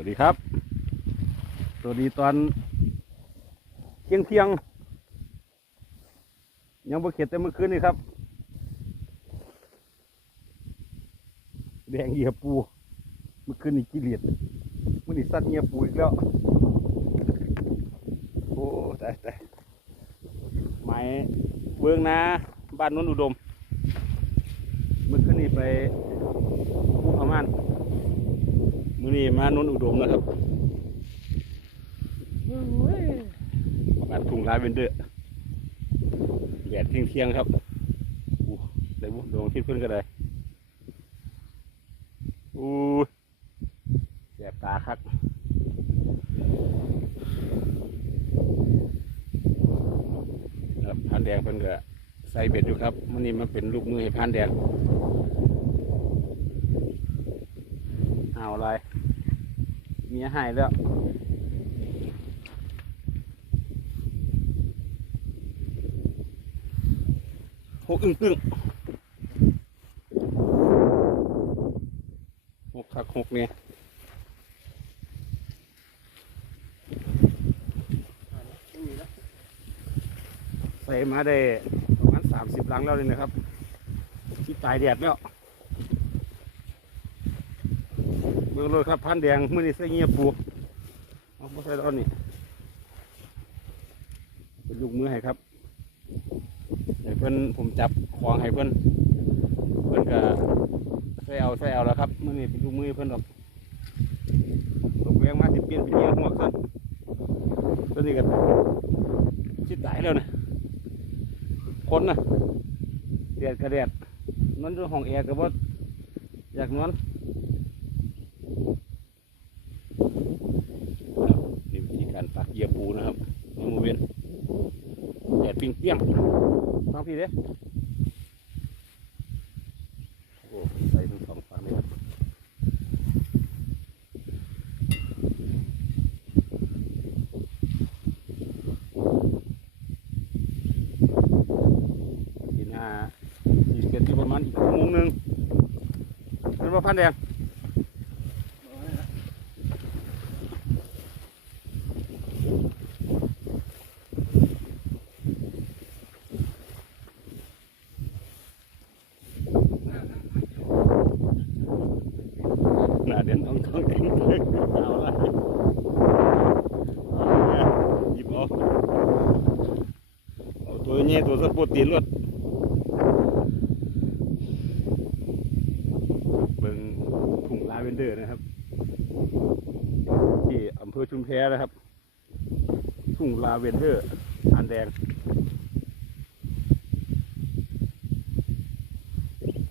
วัสดีครับสวัสดีตอนเที่ยงเที่ยงยังบ่เข็ดแต่เมื่อคืนนี่ครับ แดงเหยียบปู เมื่อคืนนี่กิเลสมื่อนี่สัตว์เหยียบปูอีกแล้ว โอ้ตายตายหมายเบื้องนาบ้านนนอุดม เมื่อคืนนี่ไปภูพม่าน มื่อนี้มานนอุดมนะครับบ้านทุ่งลาเวนเดอร์แดดเที่ยงเที่ยงครับอู้ได้บุดวงอาทิตย์เพิ่นก็ได้อู้แสบตาคักครับพันแดงเพิ่นก็ใส่เบ็ดอยู่ครับมื่อนี้มันเป็นลูกมือให้พันแดงเอาอะไร เมียหายแล้วหกอึ้งตึ้งหกคักหกเนี่ยใส่มาได้ประมาณสามสิบลังแล้วเลยนะครับ ที่ตายแดดแล้ว เมืองโลดครับพันแดงมือนี้ใส่เงียบปูเอาไม่ใส่ตอนนี้เป็นลูกมือให้ครับให้เพิ่อนผมจับของให้เพิ่อนเพิ่อนก็ใส่เอาใส่เอาแล้วครับมือนี้เป็นลูกมือเพิ่อนดอกตกแรงมาสิเปลี่ยนเป็นเงียหัวขึ้นตัวนี้ก็ชิดตายแล้วนะคนนะแดดกระแดดนอนอยู่ห้องแอร์ก็บ่อยากนอนวิธีการปักเหยียบปูนะครับน้องโมเวน แดดปิ้งเปี้ยงฟังพี่เด้โอ้ใส่ทั้งสองฝั่งเลยทีหน้าอีกเกิดที่ประมาณอีกชั่วโมงหนึ่งเป็นว่าพันแดงาเด่นต้องต้องเองเอาละเอาเนี่ยหยิบเอาเอาตัวนี้ตัวสปูตีนรวดเบิ่งถุงลาเวนเดอร์นะครับ ที่อำเภอชุมแพนะครับทุ่งลาเวนเดอร์อันแดง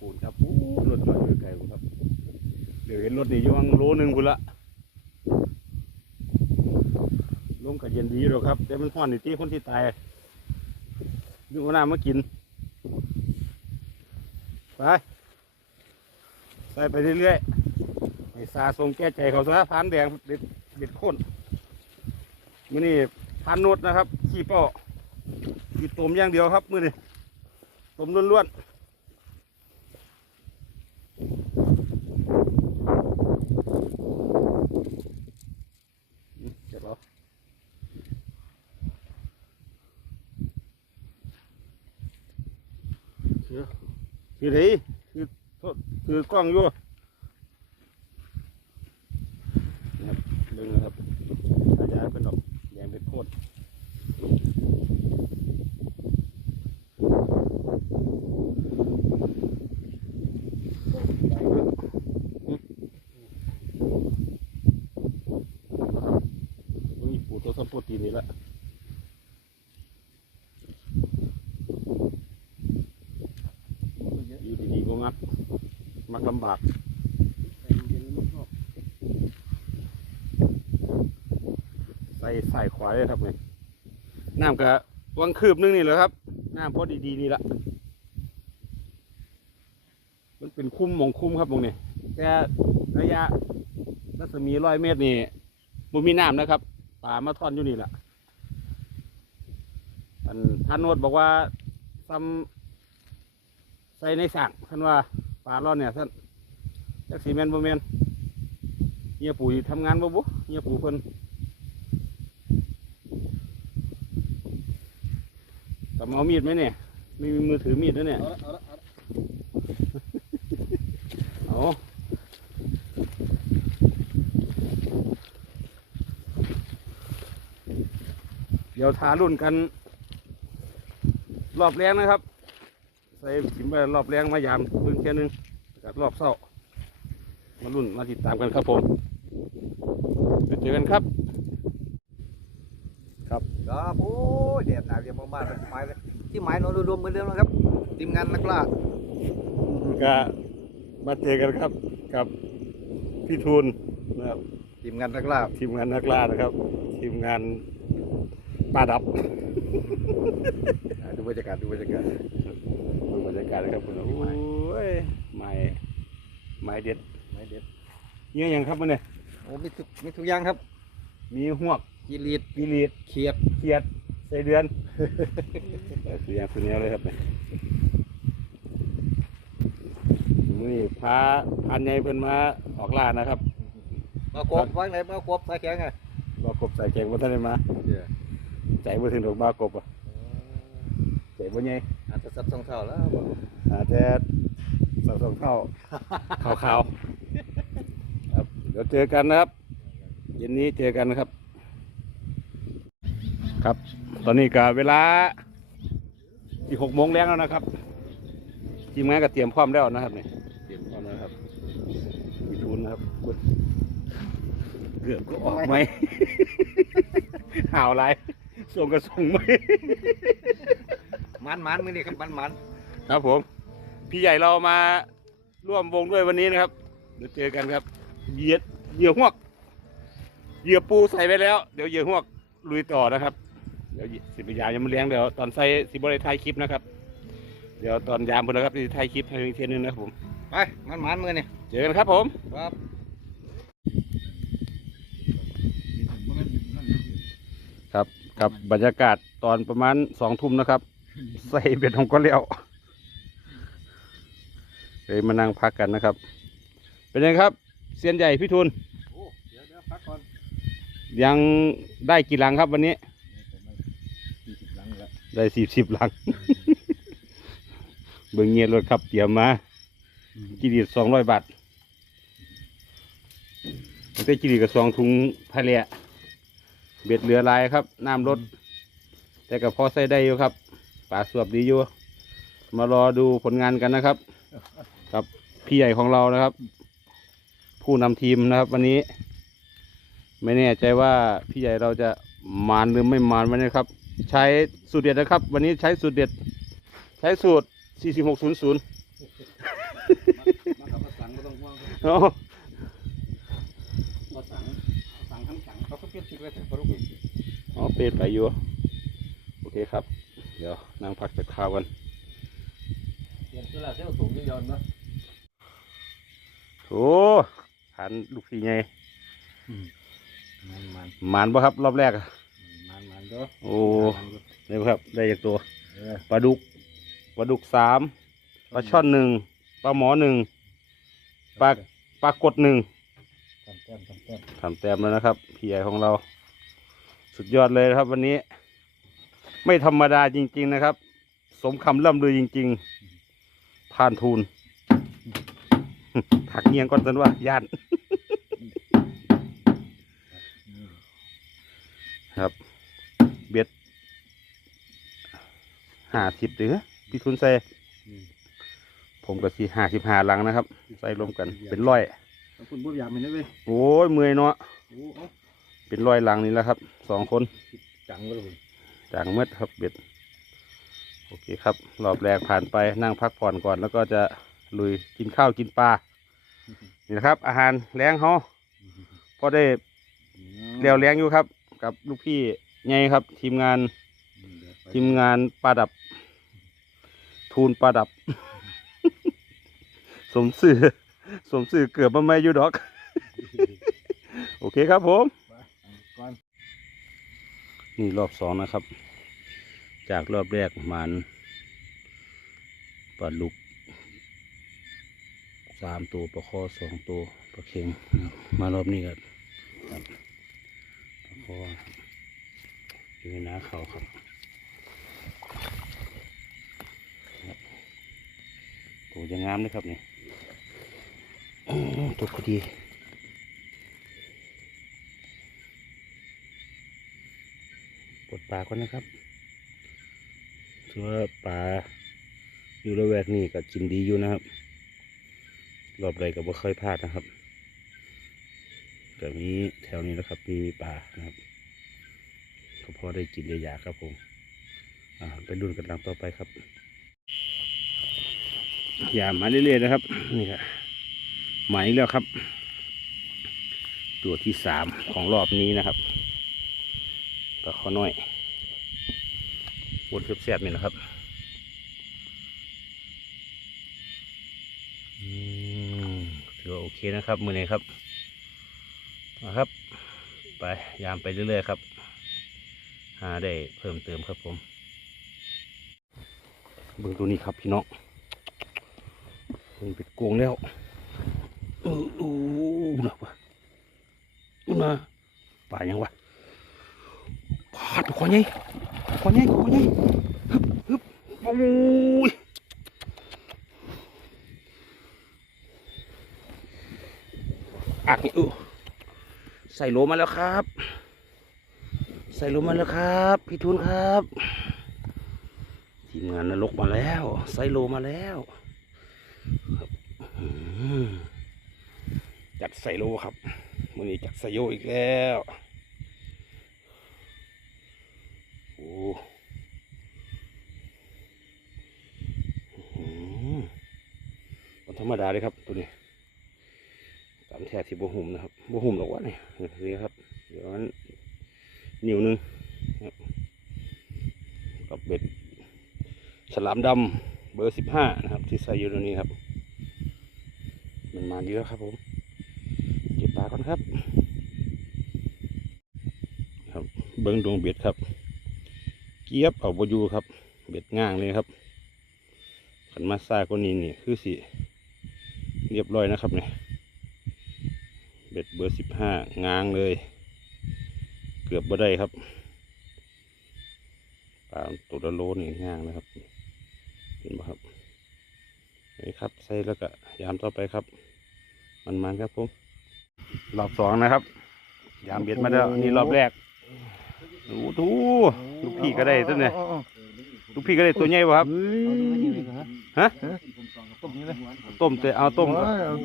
ปูนครับปูนรถจอดอยู่ไกลผมครับ เดี๋ยวเห็นรถนี่อยังโลหนึ่งพุ่นละลงกับเย็นดีหรอกครับ แต่มันห้อนนี่ที่คนที่ตายดูว่าน้ำมากิน ไป ใส่ไปเรื่อยๆให้ซาทรงแก้ใจเขาซะพานแดงเด็ดเด็ดโค่นมื่อนี้พานนุดนะครับ ขี้เป้าขีต้มอย่างเดียวครับ มื่อนี้ต้มล้วนๆ อืมเสร็จแล้วคือ คือไหนคือคือกล้องอยู่นะครับดึงนะครับอาจารย์เป็นดอกแดงเป็นโคตรปูตัวสัมโปรตีนนี่ละอยู่ดีๆก็งัด มักลำบากใส่ใส่ขวาเลยครับนี่น้ำกะวังคืบนึงนี่แหละครับ น้ำพอดีๆนี่ละมันเป็นคุ้มมองคุ้มครับมองนี่แต่ระยะรัศมีร้อยเมตรนี่มันมีน้ำนะครับป่ามาท่อนอยู่นี่แหละอันท่านโนดบอกว่าซ้ำใส่ในสั่งท่านว่าป่าร้อนเนี่ยท่าน จักสีแมนบ่แมนเฮียปุ๋ยทำงานบ่บุเฮียปุ๋ยเพิ่นแต่เอามีดไหมเนี่ยไม่มีมือถือมีดด้วยเนี่ยเอาละเอาละเอาละเอาเดี๋ยวทารุ่นกัน รอบแรงนะครับ ใส่ขิมไปรอบแรงมายามเพิ่งแค่ยหนึงกับรอบเศร้า มารุ่นมาติดตามกันครับผมไปเจอกันครับ ครับครับโอ้ยแดดหนาวเย็นมากๆเลยหมายเลยที่หมายนอนรวมๆเหมือนเดิมนะครับทีมงานนักล่าก็มาเจอกันครับกับพี่ทูลนะครับทีมงานนักล่าทีมงานนักล่านะครับ ทีมงานป้าดับอ่าดูบรรยากาศดูบรรยากาศดูบรรยากาศนะครับคุณโอ้ยไม้ไม้เด็ด ไม้เด็ดเงี้ยยังครับมันเนี่ยโอ้มีทุกมีทุกอย่างครับ มีหวกกีรีดกีรีดเขียดเขียดใส่เดือนสุดยอดสุดแนวเลยครับเนี่ยนี่พาพันใหญ่เพิ่นมาออกล่านะครับ มากบฟังไหนมากบสายแข็งไงบ่กบใส่แข็งบ่ทันได้มาใจบ่ถึงดอกบ้ากบอะใจบ่ใหญ่อาจจะสับสองเท่าแล้วบ่อาจจะสองสองเท่าขาวๆครับเดี๋ยวเจอกันนะครับเย็นนี้เจอกันนะครับ ครับ ตอนนี้ก็เวลาที่หกโมงแล้วนะครับทีมงานก็เตรียมพร้อมแล้วนะครับเนี่ยเตรียมพร้อมแล้วนะครับมีทุนนะครับกดเกือบก็ออกไหมห่าวไรส่งก็ส่งไหมมันมันมือนี่ครับมันมันครับผม พี่ใหญ่เรามาร่วมวงด้วยวันนี้นะครับเดี๋ยวเจอกันครับ เหยียดเหยื่อหวกเหยื่อปูใส่ไปแล้ว เดี๋ยวเหยื่อหวกลุยต่อนะครับ เดี๋ยวสิบยามยังมาเลี้ยงเดี๋ยวตอนใส่สิบริไทยคลิปนะครับ เดี๋ยวตอนยามบนนะครับสิไทยคลิปให้อีกเทียนึงนะครับผมไปมันมันมือนี่เจอกันครับผมครับครับกับบรรยากาศตอนประมาณสองทุ่มนะครับ ใส่เบ็ดของก็เลี้ยวเลยมานั่งพักกันนะครับ เป็นยังไงครับ เซียนใหญ่พี่ทุนโอ้เดี๋ยวเดี๋ยวพักก่อนยังได้กี่หลังครับวันนี้สี่สิบหลังแล้วได้สี่สิบหลัง เบิ่งเงียรถครับเตรียมมากิริสองร้อยบาทตั้งแต่กิริกับสองถุงพะเลียเบ็ดเหลือหลายครับน้ำลดแต่ก็พอใส่ได้อยู่ครับป่าสวบดีอยู่มารอดูผลงานกันนะครับ กับพี่ใหญ่ของเรานะครับ ผู้นำทีมนะครับ วันนี้ ไม่แน่ใจว่าพี่ใหญ่เราจะมานหรือไม่มานวันนี้ครับ ใช้สูตรเด็ดนะครับ วันนี้ใช้สูตรเด็ด ใช้สูตร 4600มากับมาสั่งก็ต้องห่วงอ๋อมาสั่งสั่งทั้เขาก็เปลี่ยนชุดไว้แต่ปรุกอ๋อเปลี่ยนไปอยู่โอเคครับ เดี๋ยวนั่งพักจากข้าวกันเปลี่ยนชุดละเที่ยวสูงยี่ยอ นเนาะโอ้หันลูกสีไงมันมันมานบ่ครับ รอบแรกอะมันมันเด้อโอ้ได้บ่ครับได้จากตัวเออปลาดุกปลาดุกสามปลาช่อนหนึ่งปลาหมอหนึ่งปลาปลากดหนึ่งทำแต้มทำแต้มทำแต้มแล้วนะครับพี่ใหญ่ของเรา สุดยอดเลยนะครับ วันนี้ ไม่ธรรมดาจริง ๆนะครับ สมคำล่ำลือจริง ๆ ผ่านทูลถักเงียงก่อนสันว่าย่าน ครับ เบ็ดห้าสิบหรือพี่ทุนใส่ผมก็สี่ห้าสิบห้าลังนะครับ ใส่รวมกันเป็นร้อยขอบคุณบุญยามเห็นได้ไหมโอ้ยเมื่อยเนาะโอ้เอาเป็นร้อยลังนี่แหละครับสองคน จังเลยจางเมืดครับเบ็ดโอเคครับ รอบแรกผ่านไปนั่งพักผ่อนก่อน แล้วก็จะลุยกินข้าวกินปลานี่นะครับ อาหารแรงเขาพอได้เรียวแรงอยู่ครับ กับลูกพี่ไงครับ ทีมงานทีมงานปลาดับ ทูนปลาดับ สมสื่อสมสื่อเกือบมาไม่อยู่ดอก โอเคครับผมก่อนนี่รอบสองนะครับ จากรอบแรกหมันปลาลุกสามตัวปลาคอสองตัวปลาปลาเค็งนะครับมารอบนี้ก็ค รับปลาอยู่ในน้าเขาครับครับตัวจะงามเลยครับนี่อื้อตัวพอดีปลดปลาก่อนนะครับถือว่าปลาอยู่ระแวกนี้ก็กินดีอยู่นะครับรอบใดก็บ่เคยพลาดนะครับ ก็มีแถวนี้นะครับมีป่านะครับก็พอได้กินได้ยาครับผมอ่าไปรุ่นกันหลังต่อไปครับอย่ามาเรื่อยๆนะครับนี่ครับหมายแล้วครับ ตัวที่สามของรอบนี้นะครับปลาข้อน้อยบนแซ่บๆนี่นะครับอืมถือว่าโอเคนะครับมือนี้ครับ นะครับ ไปยามไปเรื่อยๆครับ หาได้เพิ่มเติมครับผมเบิ่งตัวนี้ครับพี่น้องเบิ่งเป็ดโกงแล้วเออโอ้หนักวะมาป่ายังวะปาดขอใหญ่ขอใหญ่ขอใหญ่ฮึบฮึบโอ้ยอักนี่อู้ ใส่โลมาแล้วครับ ใส่โลมาแล้วครับ พี่ทุนครับ ทีมงานนรกมาแล้ว ใส่โลมาแล้วจัดใส่โลครับมือนี้จัดใส่โยอีกแล้วโอ้ธรรมดาเลยครับตัวนี้ตามแท้ที่บหุ่มนะครับ บหุ่มหรอกวะนี่นี่ครับ เดี๋ยวนั้นนิ้วหนึงกับเบ็ดฉลามดำเบอร์สิบห้านะครับ ที่ใส่อยู่ตรงนี้ครับ มันมาเยอะครับผมเก็บปลาก่อนครับ ครับ เบิ้งดวงเบ็ดครับ เกียบเอาบอยู่ครับ เบ็ดง่างเลยครับขันมาซ่าก็นี้นี่คือสิเรียบร้อยนะครับเนี่ย เบ็ดเบอร์สิบห้างางเลย เกือบบ่ได้ครับปลาตัวละโลนี่งางนะครับ เห็นไหมครับนี่ครับใส่แล้วก็ยามต่อไปครับ มันมันๆครับผมรอบสองนะครับ ยามเบ็ดมาแล้วนี่รอบแรกดูดูลูกพี่ก็ได้ตัวเนี่ยลูกพี่ก็ได้ตัวใหญ่ป่ะครับฮะ นี่เลยต้มแต่เอาต้ม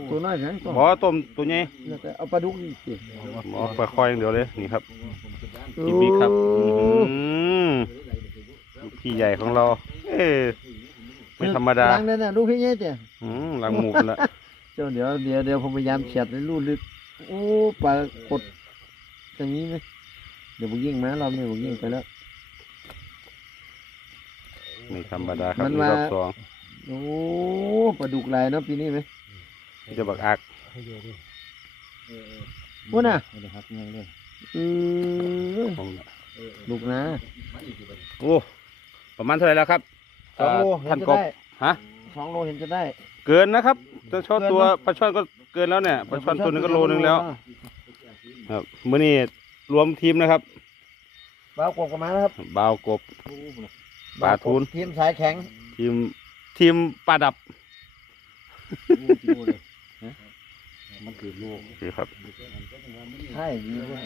ตัวน้อยแข็งต้มบอต้มตัวใหญ่แล้วก็เอาปลาดุกอีกสิบอปลาคอยอย่างเดียวเลยนี่ครับกินบีครับอืมลูกพี่ใหญ่ของเรา เอ้ไม่ธรรมดาล้างได้น่ะลูกพี่เงี้ยเจ้อืมหลังหมูกละเจ้าเดี๋ยวเดี๋ยวเดี๋ยวผมพยายามเฉียดในรูลึกโอ้ปลากดอย่างนี้ไหมเดี๋ยวผมยิงมาเราเนี่ยผมยิงไปแล้วไม่ธรรมดาครับมันนี่มารอบสอง โอ้ปลาดุกลายเนาะปีนี้ไหมจะบักอักว่าน่ะครับยังเลยอือของลูกนะโอ้ประมาณเท่าไหร่แล้วครับสองโลเท่าเห็นนจะกบได้ฮะสองโลเห็นจะได้ เกินนะครับจะชอบเกินตัวนะปลาช่อนก็เกินแล้วเนี่ยปลาช่อนตัวหนึงก็โลนึงแล้ว ครับมื้อนี้รวมทีมนะครับบ้าวกบกันมานะครับบ่าวกบปลาทูนทีมสายแข็งทีม ทีมปลาดับมันคือลูกโอเคครับ ใช่ดีด้วย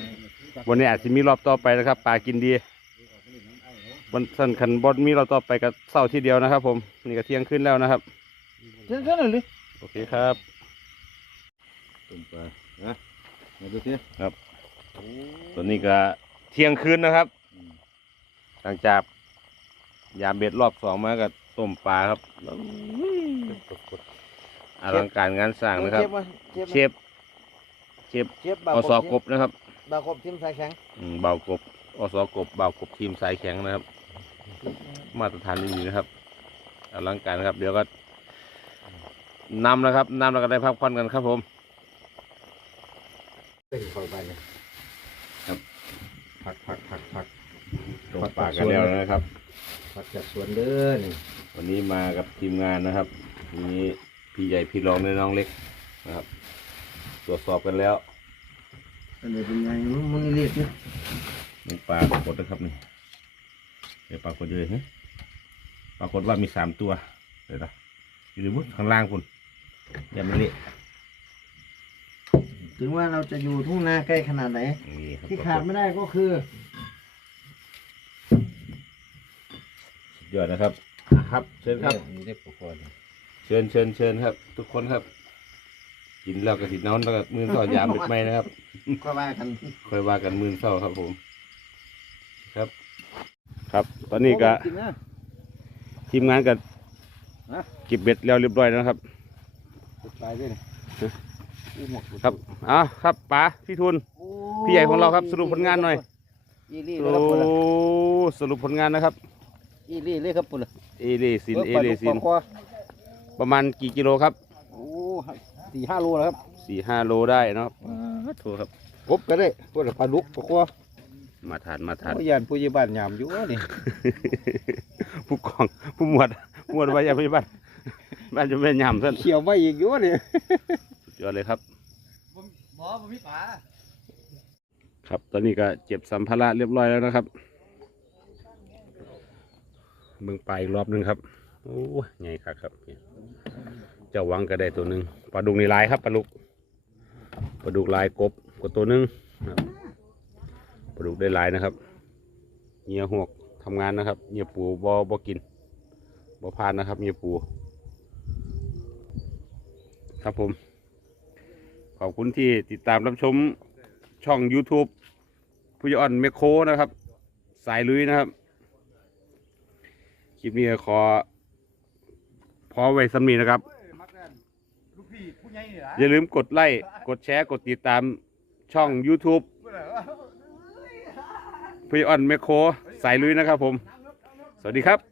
วันนี้อาจจะมีรอบต่อไปนะครับปลากินดีวันสั้นคันบอมีรอบต่อไปก็เศร้าทีเดียวนะครับ ผมนี่ก็เที่ยงขึ้นแล้วนะครับเช่นๆเลยโอเคครับต้มปลานะมาดูสิตอนนี้ก็เที่ยงคืนนะครับ หลังจากยามเบ็ดรอบสองมากับ ต้มปลาครับอลังการงานสร้างนะครับ เชฟเชฟเชฟบ่าวอสอกบนะครับบ่าวกบทีมสายแข็งอืมเบากบอสอกบเบากบทีมสายแข็งนะครับ มาตรฐานดีๆนะครับอลังการครับ เดี๋ยวก็นำนะครับนำแล้วก็ได้พักผ่อนกันครับผมเป็นคอยไปเนี่ยพักพักพักพักต้มพักปลาปากกันแล้วนะครับผักจากสวนเด้อนี่ วันนี้มากับทีมงานนะครับ มีพี่ใหญ่พี่รองและน้องเล็กนะครับ ตรวจสอบกันแล้วอันนี้เป็นไงมันมันเรียกเนี่ยมันปลากดนะครับนี่เดี๋ยวปลากดเลยฮะปรากฏว่ามีสามตัวเดี๋ยวนะอยู่ในมุดข้างล่างคุณอย่ามันเละถึงว่าเราจะอยู่ทุ่งนาใกล้ขนาดไหน นี่ครับที่ขาดไม่ได้ก็คือ สุดยอดนะครับ อะครับ เชิญครับ มีได้ปกครองเชิญเชิญเชิญครับ ทุกคนครับ กินแล้วก็สินอนแล้วก็มือเศร้ายามดึกไหมนะครับก็ว่ากันค่อยว่ากันมือเศร้าครับผม ครับ ครับ ตอนนี้ก็จริงนะทีมงานก็ฮะเก็บเบ็ดแล้วเรียบร้อยแล้วนะครับตายด้วยนี่ครับอ้าวครับป๋าพี่ทุน พี่ใหญ่ของเราครับ สรุปผลงานหน่อยอีลี่โอเลยครับปุ่นละ้สรุปผลงานนะครับ อีลี่เลยครับปุ่นละ เอเลซิน เอเลซินปลาคอประมาณกี่กิโลครับโอ้สี่ห้าโลแล้วครับสี่ห้าโลได้เนาะโทษครับกบก็ได้พวกปลาดุกปลาคอมาทานมาทานผู้ยานผู้ยิบานยามอยู่นี่ ผู้กองผู้หมวดหมวดวิทยาพยาบาลบ้านจะเป็นยำท่านเขียวไม่อีกอยู่นี่สุดยอดเลยครับหมอผมมีป๋าครับตอนนี้ก็เจ็บสัมภาระเรียบร้อยแล้วนะครับ เบิ่งปลาอีกรอบนึงครับโอ้ยใหญ่ครับครับเจ้าวังก็ได้ตัวหนึ่งปลาดุกในลายครับปลาดุกปลาดุกลายกบก็ตัวหนึ่งปลาดุกได้ลายนะครับเหยียหวกทำงานนะครับเหยียปูบอบกินบอพานนะครับเหยียปูครับผม ขอบคุณที่ติดตามรับชมช่อง YouTube ผู้ยอ่อนเมโครนะครับ สายลุยนะครับ ลิปนี้ก็ขอ พอไว้สำนีนะครับ อย่าลืมกดไลค์กดแชร์กดติดตามช่อง YouTube ผู้ยอ่อนเมโครสายลุยนะครับผม สวัสดีครับ